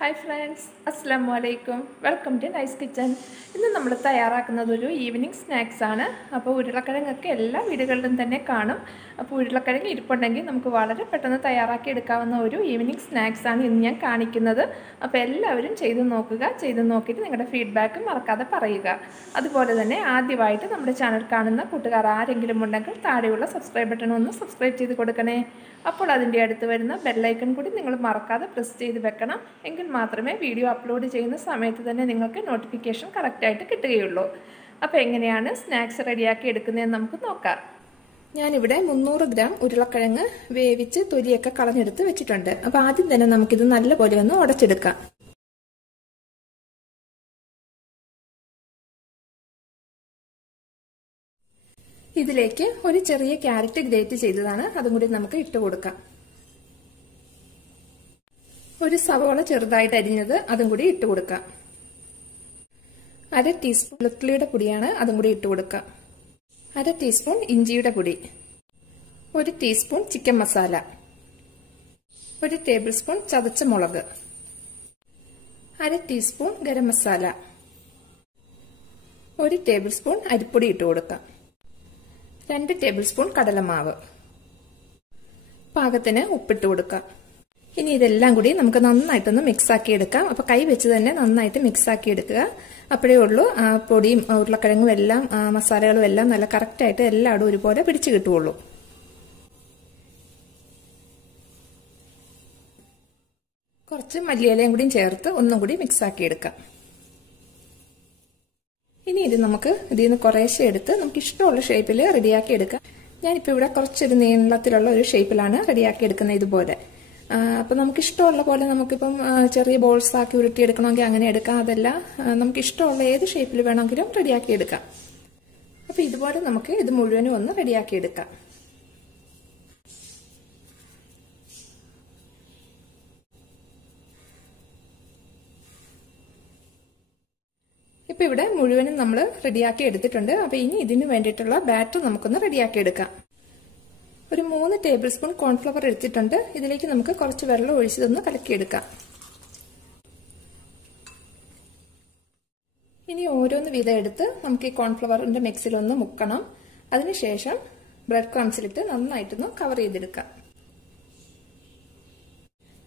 Hi friends, Assalamu alaikum. Welcome to Nice Kitchen. ഇന്ന് നമ്മൾ തയ്യാറാക്കുന്നത് ഒരു ഈവനിംഗ് സ്നാക്സ് ആണ്. അപ്പോൾ ഉരുളക്കിഴങ്ങൊക്കെ എല്ലാ വീടുകളിലും തന്നെ കാണും. അപ്പോൾ ഉരുളക്കിഴങ്ങ് ഇരിപ്പുണ്ടെങ്കിൽ നമുക്ക് വളരെ പെട്ടെന്ന് തയ്യാറാക്കി എടുക്കാവുന്ന ഒരു ഈവനിംഗ് സ്നാക്സ് ആണ് ഇന്ന് ഞാൻ കാണിക്കുന്നത്. അപ്പോൾ എല്ലാവരും ചെയ്തു നോക്കുക. ചെയ്തു നോക്കിയിട്ട് നിങ്ങളുടെ ഫീഡ്ബാക്ക് മറക്കാതെ പറയുക. അതുപോലെ തന്നെ ആദ്യമായിട്ട് നമ്മുടെ ചാനൽ കാണുന്ന കൂട്ടുകാർ ആരെങ്കിലും ഉണ്ടെങ്കിൽ താഴെയുള്ള സബ്സ്ക്രൈബ് ബട്ടൺ ഒന്ന് സബ്സ്ക്രൈബ് ചെയ്ത് കൊടുക്കണേ. അപ്പോൾ അതിൻ്റെ അടുത്ത് വരുന്ന ബെൽ ഐക്കൺ കൂടി നിങ്ങൾ മറക്കാതെ പ്രസ് ചെയ്ത് വെക്കണം. എങ്കിൽ മാത്രമേ വീഡിയോ അപ്ലോഡ് ചെയ്യുന്ന സമയത്ത് തന്നെ നിങ്ങൾക്ക് നോട്ടിഫിക്കേഷൻ കറക്റ്റായിട്ട് കിട്ടുകയുള്ളൂ. അപ്പോൾ എങ്ങനെയാണ് സ്നാക്സ് റെഡിയാക്കി എടുക്കുന്നതെന്ന് നമുക്ക് നോക്കാം. ഞാനിവിടെ 300 ഗ്രാം ഉരുളക്കിഴങ്ങ് വേവിച്ച് തൊലിയൊക്കെ കളഞ്ഞെടുത്ത് വെച്ചിട്ടുണ്ട്. അപ്പോൾ ആദ്യം തന്നെ നമുക്കിത് നല്ലപോലെ ഒന്ന് ഉടച്ചെടുക്കാം. ഇതിലേക്ക് ഒരു ചെറിയ ക്യാരറ്റ് ഗ്രേറ്റ് ചെയ്തതാണ്, അതും കൂടി നമുക്ക് ഇട്ട് കൊടുക്കാം. ഒരു സവോള ചെറുതായിട്ട് അരിഞ്ഞത് അതും കൂടി ഇട്ട് കൊടുക്കാം. 1/2 ടീസ്പൂൺ വെളുത്തുള്ളിയുടെ പൊടിയാണ്, അതും കൂടി ഇട്ട് കൊടുക്കാം. 1/2 ടീസ്പൂൺ ഇഞ്ചിയുടെ പൊടി, 1 teaspoon chicken masala, 1 table spoon ചതച്ച മുളക്, 1/2 teaspoon garam masala, 1 table spoon അരിപ്പൊടി ഇട്ട് കൊടുക്കാം. 2 ടേബിൾ സ്പൂൺ കടലമാവ്, പാകത്തിന് ഉപ്പിട്ട് കൊടുക്കാം. ഇനി ഇതെല്ലാം കൂടി നമുക്ക് നന്നായിട്ടൊന്ന് മിക്സ് ആക്കി എടുക്കാം. അപ്പോൾ കൈ വെച്ച് തന്നെ നന്നായിട്ട് മിക്സ് ആക്കി എടുക്കുക. അപ്പോഴേ ഉള്ളൂ പൊടിയും ഉരുളക്കിഴങ്ങും എല്ലാം മസാലകളും എല്ലാം നല്ല കറക്റ്റായിട്ട് എല്ലായിടും ഒരുപോലെ പിടിച്ചു കിട്ടുകയുള്ളൂ. കുറച്ച് മല്ലിയിലയും കൂടി ചേർത്ത് ഒന്നും കൂടി മിക്സ് ആക്കി എടുക്കാം. ഇനി ഇത് നമുക്ക് ഇതിൽ നിന്ന് കുറേശ്ശെ എടുത്ത് നമുക്ക് ഇഷ്ടമുള്ള ഷേപ്പിൽ റെഡിയാക്കി എടുക്കാം. ഞാനിപ്പോൾ ഇവിടെ കുറച്ചൊരു നീളത്തിലുള്ള ഒരു ഷേപ്പിലാണ് റെഡിയാക്കി എടുക്കുന്നത് ഇതുപോലെ. അപ്പോൾ നമുക്ക് ഇഷ്ടമുള്ള പോലെ നമുക്കിപ്പം ചെറിയ ബോൾസ് ആക്കി ഉരുട്ടിയെടുക്കണമെങ്കിൽ അങ്ങനെ എടുക്കാം. അതല്ല നമുക്ക് ഇഷ്ടമുള്ള ഏത് ഷേപ്പിൽ വേണമെങ്കിലും റെഡിയാക്കി എടുക്കാം. അപ്പോൾ ഇതുപോലെ നമുക്ക് ഇത് മുഴുവനും ഒന്ന് റെഡിയാക്കി എടുക്കാം. ഇപ്പൊ ഇവിടെ മുഴുവനും നമ്മൾ റെഡിയാക്കി എടുത്തിട്ടുണ്ട്. അപ്പൊ ഇനി ഇതിന് വേണ്ടിയിട്ടുള്ള ബാറ്റർ നമുക്കൊന്ന് റെഡിയാക്കി എടുക്കാം. ഒരു 3 ടേബിൾ സ്പൂൺ കോൺഫ്ലവർ എടുത്തിട്ടുണ്ട്. ഇതിലേക്ക് നമുക്ക് കുറച്ച് വെള്ളം ഒഴിച്ചതൊന്ന് കലക്കിയെടുക്കാം. ഇനി ഓരോന്ന് വീതം എടുത്ത് നമുക്ക് ഈ കോൺഫ്ലവറിന്റെ മിക്സിലൊന്ന് മുക്കണം. അതിനുശേഷം ബ്രെഡ് ക്രംസിലിട്ട് നന്നായിട്ടൊന്ന് കവർ ചെയ്തെടുക്കാം.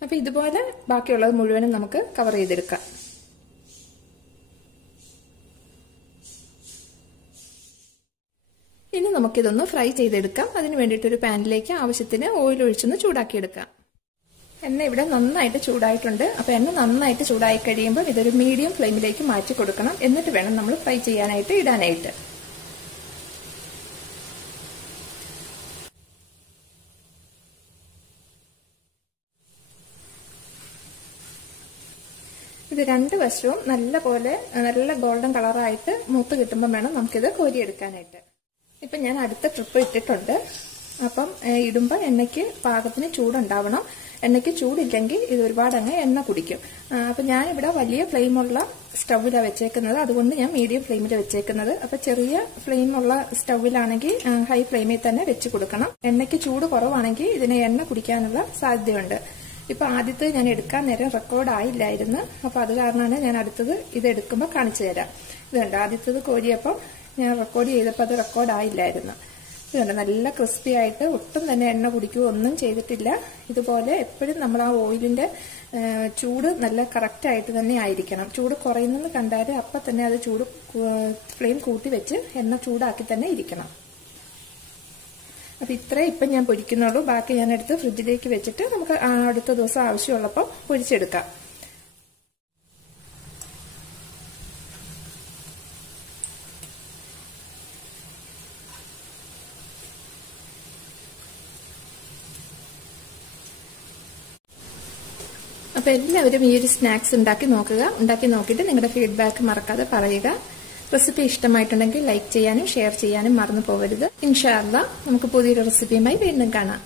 അപ്പൊ ഇതുപോലെ ബാക്കിയുള്ളത് മുഴുവനും നമുക്ക് കവർ ചെയ്തെടുക്കാം. ഇനി നമുക്കിതൊന്ന് ഫ്രൈ ചെയ്തെടുക്കാം. അതിന് വേണ്ടിയിട്ടൊരു പാനിലേക്ക് ആവശ്യത്തിന് ഓയിൽ ഒഴിച്ചൊന്ന് ചൂടാക്കിയെടുക്കാം. എണ്ണ ഇവിടെ നന്നായിട്ട് ചൂടായിട്ടുണ്ട്. അപ്പോൾ എണ്ണ നന്നായിട്ട് ചൂടായി കഴിയുമ്പോൾ ഇതൊരു മീഡിയം ഫ്ലെയിമിലേക്ക് മാറ്റി കൊടുക്കണം. എന്നിട്ട് വേണം നമ്മൾ ഫ്രൈ ചെയ്യാനായിട്ട് ഇടാനായിട്ട്. ഇത് 2 വശവും നല്ല ഗോൾഡൻ കളറായിട്ട് മൂത്ത് കിട്ടുമ്പോൾ വേണം നമുക്കിത് കോരിയെടുക്കാനായിട്ട്. ഇപ്പം ഞാൻ അടുത്ത ട്രിപ്പ് ഇട്ടിട്ടുണ്ട്. അപ്പം ഇടുമ്പോൾ എണ്ണയ്ക്ക് പാകത്തിന് ചൂടുണ്ടാവണം. എണ്ണയ്ക്ക് ചൂടില്ലെങ്കിൽ ഇത് ഒരുപാട് അങ്ങ് എണ്ണ കുടിക്കും. അപ്പം ഞാനിവിടെ വലിയ ഫ്ലെയിമുള്ള സ്റ്റൗവിലാണ് വെച്ചേക്കുന്നത്. അതുകൊണ്ട് ഞാൻ മീഡിയം ഫ്ലെയിമിൽ വെച്ചേക്കുന്നത്. അപ്പം ചെറിയ ഫ്ലെയിമുള്ള സ്റ്റൗവിലാണെങ്കിൽ ഹൈ ഫ്ലെയിമിൽ തന്നെ വെച്ച് കൊടുക്കണം. എണ്ണയ്ക്ക് ചൂട് കുറവാണെങ്കിൽ ഇതിന് എണ്ണ കുടിക്കാനുള്ള സാധ്യതയുണ്ട്. ഇപ്പൊ ആദ്യത്തെ ഞാൻ എടുക്കാൻ നേരം റെക്കോർഡ് ആയില്ലായിരുന്നു. അപ്പൊ അത് കാരണമാണ് ഞാൻ അടുത്തത് ഇത് എടുക്കുമ്പോൾ കാണിച്ചു തരാം. ഇതുണ്ട്, ആദ്യത്തത് കോരിയപ്പം ഞാൻ റെക്കോർഡ് ചെയ്തപ്പോൾ അത് റെക്കോർഡ് ആയില്ലായിരുന്നു. ഇതുണ്ട്, നല്ല ക്രിസ്പി ആയിട്ട് ഒട്ടും തന്നെ എണ്ണ കുടിക്കുകയോ ഒന്നും ചെയ്തിട്ടില്ല. ഇതുപോലെ എപ്പോഴും നമ്മൾ ആ ഓയിലിന്റെ ചൂട് നല്ല കറക്റ്റ് ആയിട്ട് തന്നെ ആയിരിക്കണം. ചൂട് കുറയുന്നെന്ന് കണ്ടാൽ അപ്പം തന്നെ അത് ചൂട് ഫ്ലെയിം കൂട്ടി വെച്ച് എണ്ണ ചൂടാക്കി തന്നെ ഇരിക്കണം. അപ്പൊ ഇത്രേ ഇപ്പം ഞാൻ പൊരിക്കുന്നുള്ളൂ. ബാക്കി ഞാൻ എടുത്ത് ഫ്രിഡ്ജിലേക്ക് വെച്ചിട്ട് നമുക്ക് അടുത്ത ദിവസം ആവശ്യമുള്ളപ്പോൾ പൊരിച്ചെടുക്കാം. അപ്പോൾ എല്ലാവരും ഈ ഒരു സ്നാക്സ് ഉണ്ടാക്കി നോക്കുക. ഉണ്ടാക്കി നോക്കിയിട്ട് നിങ്ങളുടെ ഫീഡ്ബാക്ക് മറക്കാതെ പറയുക. റെസിപ്പി ഇഷ്ടമായിട്ടുണ്ടെങ്കിൽ ലൈക്ക് ചെയ്യാനും ഷെയർ ചെയ്യാനും മറന്നു പോകരുത്. ഇൻഷാ അല്ലാഹ് നമുക്ക് പുതിയൊരു റെസിപ്പിയുമായി വീണ്ടും കാണാം.